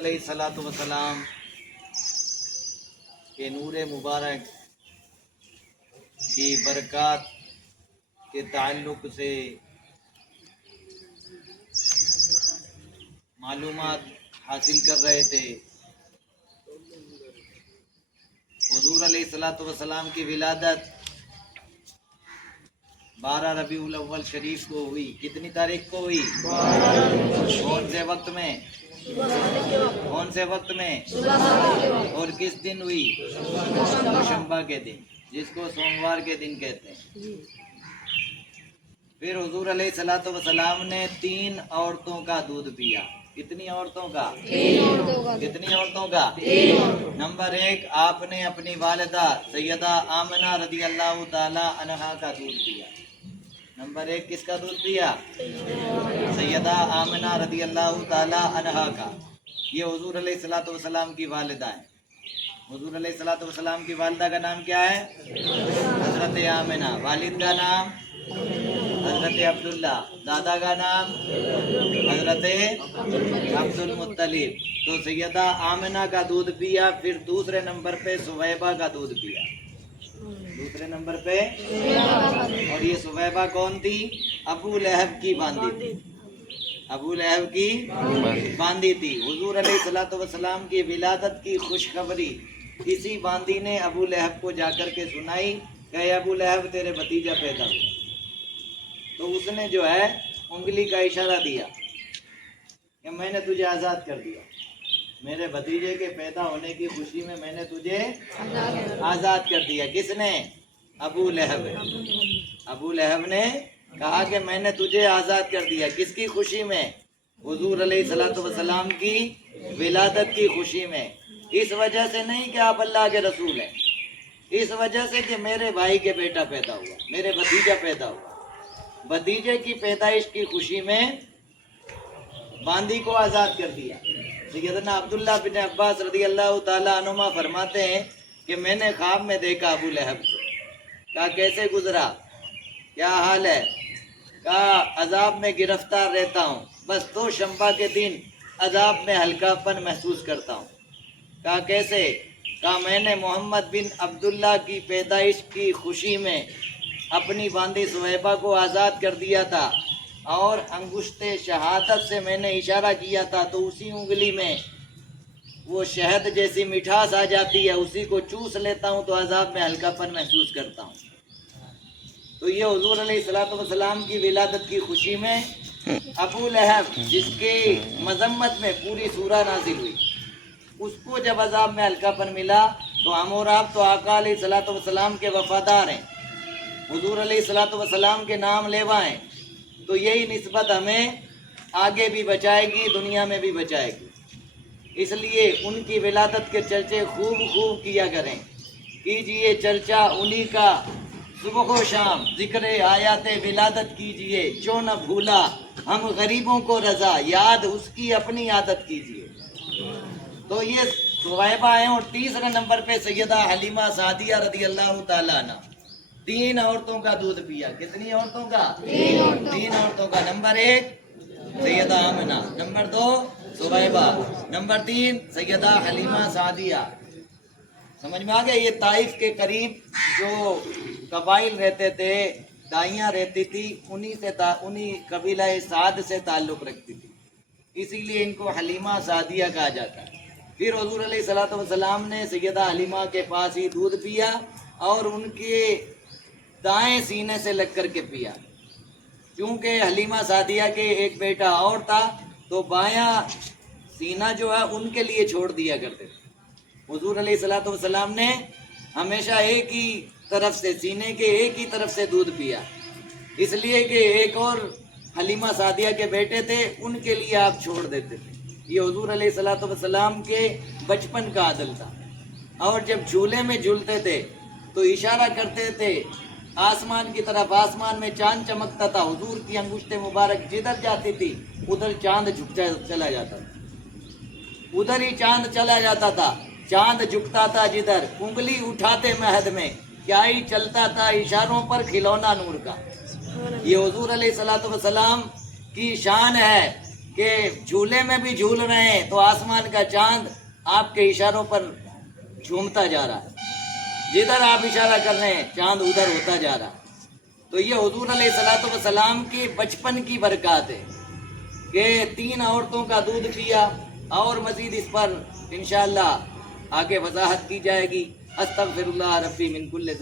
علیہ الصلوۃ والسلام کے نور مبارک کی برکات کے تعلق سے معلومات حاصل کر رہے تھے۔ حضور علیہ الصلوۃ والسلام کی ولادت 12 ربیع الاول شریف کو ہوئی۔ کتنی تاریخ کو ہوئی؟ کون سے وقت میں؟ کون سے وقت میں؟ اور کس دن ہوئی؟ دوشنبہ کے دن، جس کو سوموار کے دن کہتے ہیں۔ پھر حضور علیہ الصلوۃ والسلام نے 3 عورتوں کا دودھ پیا۔ کتنی عورتوں کا؟ کتنی عورتوں کا؟ نمبر 1، آپ نے اپنی والدہ سیدہ آمنہ رضی اللہ تعالی عنہا کا دودھ پیا۔ نمبر 1 کس کا دودھ پیا؟ سیدہ آمنہ رضی اللہ تعالی عنہا کا۔ یہ حضور علیہ الصلوۃ والسلام کی والدہ ہیں۔ حضور علیہ الصلوۃ والسلام کی والدہ کا نام کیا ہے؟ حضرت آمنہ۔ والد کا نام حضرت عبداللہ۔ دادا کا نام حضرت عبد المطلب۔ تو سیدہ آمنہ کا دودھ پیا۔ پھر دوسرے نمبر پہ سویبہ کا دودھ پیا۔ دوسرے نمبر پہ، اور یہ سویبہ کون تھی؟ ابو لہب کی باندی تھی۔ ابو لہب کی باندی تھی۔ حضور علیہ الصلوۃ والسلام کی ولادت کی خوشخبری اسی باندی نے ابو لہب کو جا کر کے سنائی کہ اے ابو لہب تیرے بھتیجا پیدا ہوا۔ تو اس نے جو ہے انگلی کا اشارہ دیا کہ میں نے تجھے آزاد کر دیا، میرے بھتیجے کے پیدا ہونے کی خوشی میں میں نے تجھے آزاد کر دیا۔ کس نے؟ ابو لہب۔ ابو لہب نے کہا کہ میں نے تجھے آزاد کر دیا۔ کس کی خوشی میں؟ حضور علیہ الصلوۃ والسلام کی ولادت کی خوشی میں۔ اس وجہ سے نہیں کہ آپ اللہ کے رسول ہیں، اس وجہ سے کہ میرے بھائی کے بیٹا پیدا ہوا، میرے بھتیجا پیدا ہوا۔ بھتیجے کی پیدائش کی خوشی میں باندی کو آزاد کر دیا۔ سیدنا عبداللہ بن عباس رضی اللہ تعالیٰ عنہما فرماتے ہیں کہ میں نے خواب میں دیکھا ابو لہب کو۔ کہا کیسے گزرا؟ کیا حال ہے؟ کہا عذاب میں گرفتار رہتا ہوں، بس تو شنبہ کے دن عذاب میں ہلکا پن محسوس کرتا ہوں۔ کہا کیسے؟ کہا میں نے محمد بن عبداللہ کی پیدائش کی خوشی میں اپنی باندی سویبہ کو آزاد کر دیا تھا، اور انگشت شہادت سے میں نے اشارہ کیا تھا تو اسی انگلی میں وہ شہد جیسی مٹھاس آ جاتی ہے، اسی کو چوس لیتا ہوں تو عذاب میں ہلکا پن محسوس کرتا ہوں۔ تو یہ حضور علیہ الصلوۃ والسلام کی ولادت کی خوشی میں ابو لہب، جس کی مذمت میں پوری سورہ نازل ہوئی، اس کو جب عذاب میں ہلکا پن ملا تو ہم اور آپ تو آقا علیہ الصلوۃ والسلام کے وفادار ہیں، حضور علیہ الصلوۃ والسلام کے نام لیوا ہیں، تو یہی نسبت ہمیں آگے بھی بچائے گی، دنیا میں بھی بچائے گی۔ اس لیے ان کی ولادت کے چرچے خوب خوب کیا کریں، کیجئے چرچا انہی کا صبح و شام، ذکر آیات ولادت کیجئے، جو نہ بھولا ہم غریبوں کو رضا، یاد اس کی اپنی عادت کیجئے۔ تو یہ سویبہ ہیں، اور تیسرے نمبر پہ سیدہ حلیمہ سعدیہ رضی اللہ تعالیٰ عنہ۔ 3 عورتوں کا دودھ پیا۔ کتنی عورتوں کا؟ 3 عورتوں کا۔ نمبر 1 سیدہ آمنہ، نمبر 2 سویبہ، نمبر 3 سیدہ حلیمہ سعدیہ۔ سمجھ میں آ گیا؟ یہ طائف کے قریب جو قبائل رہتے تھے، دائیاں رہتی تھی، انہی قبیلہ سعد سے تعلق رکھتی تھی، اسی لیے ان کو حلیمہ سعدیہ کہا جاتا ہے۔ پھر حضور علیہ الصلوۃ والسلام نے سیدہ حلیمہ کے پاس ہی دودھ پیا، اور ان کے دائیں سینے سے لگ کر کے پیا، کیونکہ حلیمہ سعدیہ کے ایک بیٹا اور تھا، تو بایاں سینہ جو ہے ان کے لیے چھوڑ دیا کرتے تھے۔ حضور علیہ الصلوۃ والسلام نے ہمیشہ ایک ہی طرف سے، سینے کے ایک ہی طرف سے دودھ پیا، اس لیے کہ ایک اور حلیمہ سعدیہ کے بیٹے تھے، ان کے لیے آپ چھوڑ دیتے تھے۔ یہ حضور علیہ الصلوۃ والسلام کے بچپن کا عدل تھا۔ اور جب جھولے میں جھولتے تھے تو اشارہ کرتے تھے آسمان کی طرف، آسمان میں چاند چمکتا تھا، حضور کی انگشت مبارک جدھر جاتی تھی ادھر چاند جھکتا چلا جاتا تھا، ادھر ہی چاند چلا جاتا تھا۔ چاند جھکتا تھا جدھر، انگلی اٹھاتے مہد میں، کیا ہی چلتا تھا اشاروں پر کھلونا نور کا۔ یہ حضور علیہ الصلوۃ والسلام کی شان ہے کہ کہ جھولے میں بھی جھول رہے ہیں تو آسمان کا چاند آپ کے اشاروں پر جھومتا جا رہا ہے، جدھر آپ اشارہ کر رہے ہیں چاند ادھر ہوتا جا رہا ہے۔ تو یہ حضور علیہ الصلوۃ والسلام کی بچپن کی برکات ہے کہ 3 عورتوں کا دودھ پیا، اور مزید اس پر انشاءاللہ آگے وضاحت کی جائے گی۔ استغفر اللہ ربی من کل